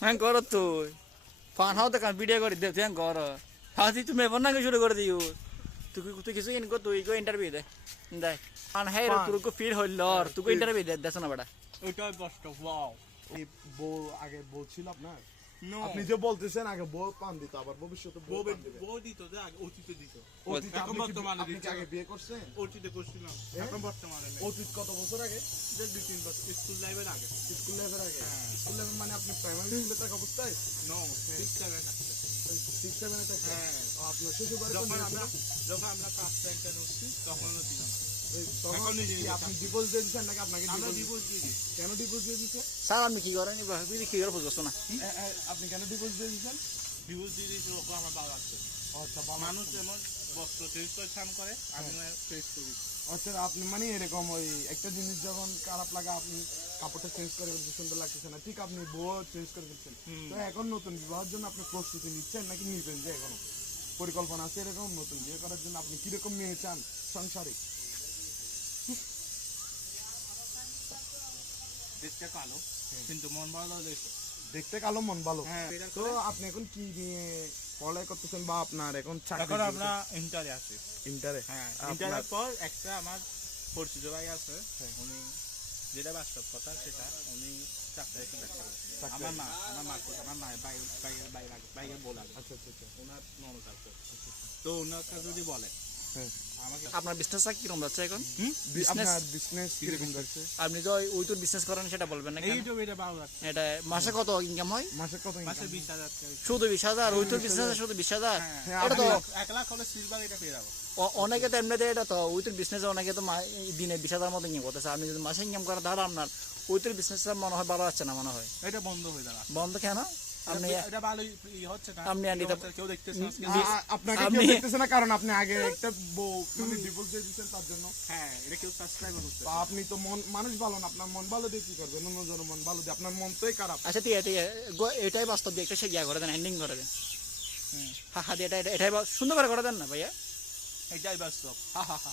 হ্যাঁ কর তুই ফান হাও তো কান ভিডিও করে দে তুই কর হাসি তুমি এবার না শুরু করে দিও তুই কিছু ইনকো তুই কো ইন্টারভিউ দে দে ফান হ্যাঁ তুই কো ফিল হইল তুই কো ইন্টারভিউ দে দেছ না বেটা ওইটাই কষ্ট ওয়াও এই বউ আগে বউ ছিল আপনার? আপনি যে বলতেছেন আগে বউ পান দিত, আবার ভবিষ্যতে বউ পান দিবে। বউ দিত যে আগে অতীতে দিত। অতীতে এখন বর্তমানে আপনি কি দিচ্ছে। আগে বিয়ে করছেন? অতীতে করছিলাম এখন বর্তমানে নেই। অতীত কত বছর আগে? যে 2-3 বছর স্কুল লাইফের আগে। স্কুল লাইফের আগে? স্কুল লাইফে মানে আপনি প্রাইমারি স্কুলে থাকা অবস্থায়? নো 6-7 থাকতে। 6-7 থাকতে? হ্যাঁ। আপনার শ্বশুর বাড়ি যখন কোন আমরা ক্লাস 10 টেন উঠছি তখনও ছিল না। তখন এখন নিজে কি আপনি ডিভোর্স দিয়ে দিচ্ছেন নাকি আপনাকে আমরা ডিভোর্স? ডিভোর্স দিয়ে দিই। কেন ডিভোর্স দিয়ে দিচ্ছেন? স্যার আপনি কি করেন বিধি কি করে বুঝছ না আপনি কেন ডিভোর্স দিয়ে দিচ্ছেন? ডিভোর্স দিয়ে দিয়েছি ওকে আমার বাবা আছে। আচ্ছা মানুষ যেমন বস্ত্র চেঞ্জ করে ছান করে আমি চেঞ্জ করি। আচ্ছা আপনি মানে এরকম ওই একটা জিনিস যখন খারাপ লাগে আপনি কাপড়টা চেঞ্জ করে ফেলতে সুন্দর লাগতেছে না, ঠিক আপনি বউ চেঞ্জ করে ফেলছেন। তো এখন নতুন বিবাহের জন্য আপনি প্রস্তুতি নিচ্ছেন নাকি নিবেন যে এখনো পরিকল্পনা আছে এরকম নতুন বিয়ে করার জন্য? আপনি কিরকম মেয়ে চান সংসারে? দেখতে কালো কিন্তু মন ভালো দেখো। দেখতে কালো মন ভালো। হ্যাঁ। তো আপনি এখন কি নিয়ে পড়ালেখা করতেছেন বা আপনার এখন চাকরি? এখন আমরা ইন্টারে আছি। ইন্টারে? হ্যাঁ আপনার- ইন্টারের পর একটা আমার পরিচিত ভাই আছে উনি যেটা বাস্তব কথা সেটা উনি চাকরি করতে আমার মায়ের বাইরে বলা আচ্ছা আচ্ছা আচ্ছা। ওনার ননদ আছে তো ওনার কাছে যদি বলে হ্যাঁ। আমাকে আপনার বিজনেস কিরকম যাচ্ছে এখন আপনার বিজনেস কিরকম যাচ্ছে? আপনি যে ওই তোর বিজনেস করেন সেটা বলবেন না এই কেন? জমিটা ভালো যাচ্ছে এটা মাসে কত ইনকাম হয়? মাসে কত মাসে income? 20,000 টাকা। শুধু 20,000? ওই তোর বিজনেস শুধু 20,000? হ্যাঁ, এটা তো 1 লাখ হলে সিলভার এটা পেয়ে যাবো। অনেকে তো এমনিতে এটা তো ওই তোর বিজনেস অনেকে তো দিনে 20,000 মতো ইনকাম করতেছে। আপনি যদি মাসে ইনকাম করেন তাহলে আপনার ওই তোর বিজনেস মনে হয় ভালো হচ্ছে না মনে হয়। এটা বন্ধ হয়ে যাবে বন্ধ কেন? আপনি এটা ভালোই হচ্ছে না আপনি আনি তো- কেউ দেখতেছে না আজকে। আপনাকে আপনি- কেউ দেখতেছে না কারণ আপনি আগে একটা বউ মানে ডিভোর্স দিয়ে দিচ্ছেন তার জন্য। হ্যাঁ এটা কেউ সাবস্ক্রাইব করছে বা আপনি তো মানুষ ভালো না, আপনার মন ভালো দিয়ে কি করবেন? অন্যজনের মন ভালো দিয়ে আপনার মন তোই খারাপ। আচ্ছা ঠিক আছে এটাই বাস্তব দিয়ে একটা সে ইয়া করে দেন, এন্ডিং করে দেন। হ্যাঁ দিয়ে এটাই সুন্দর করে দেন না ভাইয়া। এটাই বাস্তব হা হা হা